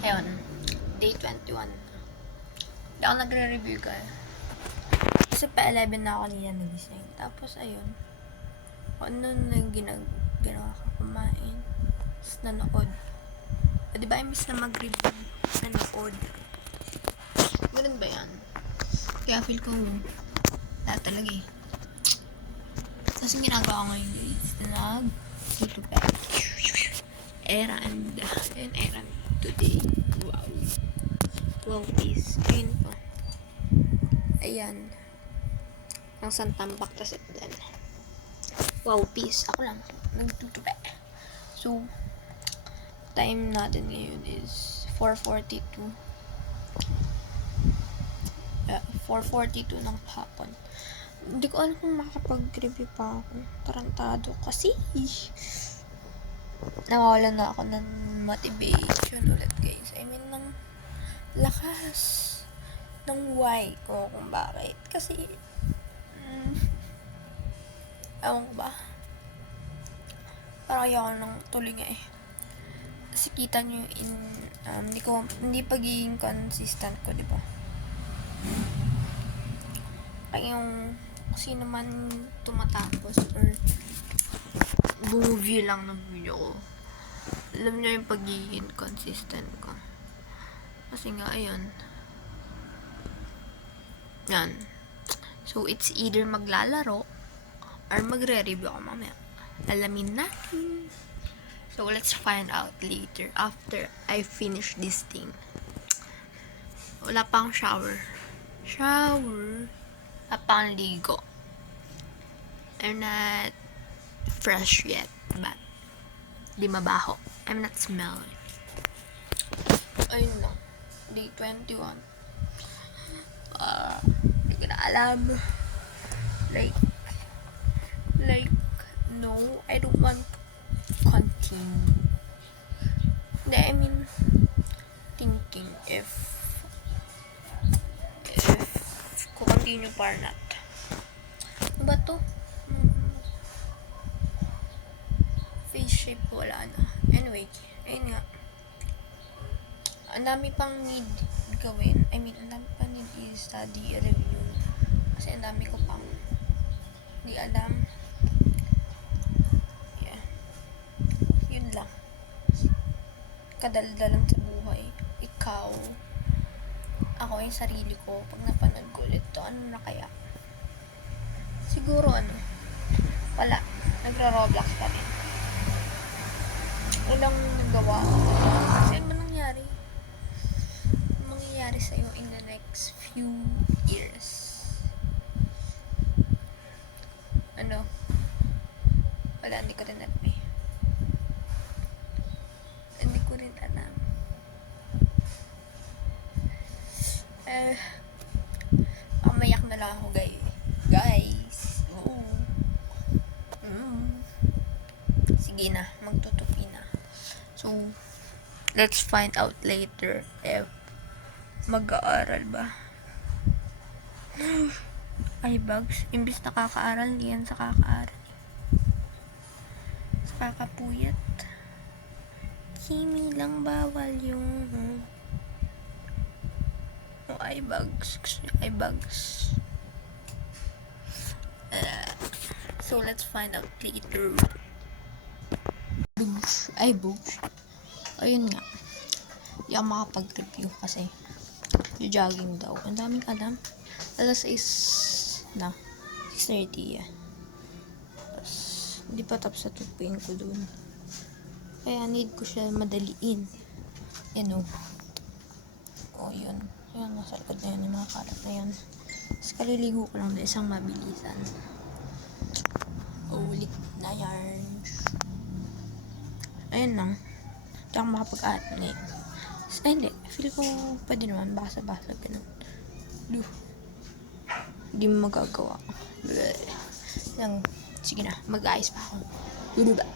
Ayun, day 21. Hindi ako nagre-review guys. Kasi pa 11 na ako kanina nagising. Tapos ayun, ano na ginawa ko, kumain. Tapos nanood. Diba imbis na mag-review, nanood. Ganun ba yan? Kaya feel ko, talaga eh. Tapos yung ginagawa ko ngayon is, nag-YouTube errand. Ayun, errand today. Wow, peace. Ayun po. Ayan. Ang santambak, tas then. Wow, peace. Ako lang. Nagtutupe. So, time natin ngayon is 4:42. 4:42 ng hapon. Hindi ko alam kung makakapag-review pa ako. Tarantado kasi. Nawawalan na ako ng motivation ulit guys. I mean, ng lakas ng why ko kung bakit. Kasi, ewan ko ba? Parang ayoko nang tuloy nga eh. Kasi kita nyo hindi pagiging consistent ko, di ba? Kaya yung sino man tumatapos or bumuview lang ng video ko, alam nyo yung pagiging consistent ko. Kasi nga, ayun. Yan. So, it's either maglalaro or magre-review ako mamaya. Alamin natin. So, let's find out later after I finish this thing. Wala pa akong shower. Wala pa akong ligo. I'm not fresh yet, but di mabaho. I'm not smelling. Ayun lang. Day 21. Hindi ko na alam. Like, no, I don't want to continue. Hindi, I mean, thinking if ko continue or not. Ano ba to? Face shape ko, wala na. Anyway, ayun nga. Ang dami pang need gawin. I mean, ang dami pang need i-study, review. Kasi ang dami ko pang di alam. Yeah. Yun lang. Kadaldalan sa buhay. Ikaw. Ako yung sarili ko. Pag napanood ko ulit to, ano na kaya? Siguro wala. Nagra-Roblox pa rin. Walang nagawa. Kasi ano nangyari? Mangyayari sa'yo in the next few years? Wala, hindi ko rin alam eh. Hindi ko rin alam. Mayak na lang ako guys. Sige na, magtutupi na. So, let's find out later if mag-aaral ba. Ay, bugs. Imbis nakaka-aral, hindi yan sa kaka-aral. Sa kakapuyat. Kimi lang bawal yung ay, bugs. So, let's find out later. Bugs. Ayun nga. Hindi ako makapag-review kasi jogging daw. Ang daming alam. Alas 6 na. 6:30 yan. Tapos, hindi pa tapos sa tutupiin ko dun. Kaya need ko siya madaliin. Yun. Yun, nasa likod na yun. Yung mga kalat na yun. Tapos kaliligo ko lang na isang mabilisan. Ulit na yarn. Ayun lang. Hindi ako makapag-aat ngayon. Hindi. Feel ko pwede naman. Basa-basa. Ganun. Hindi mo magagawa. Sige na. Mag-ayos pa ako. Ba?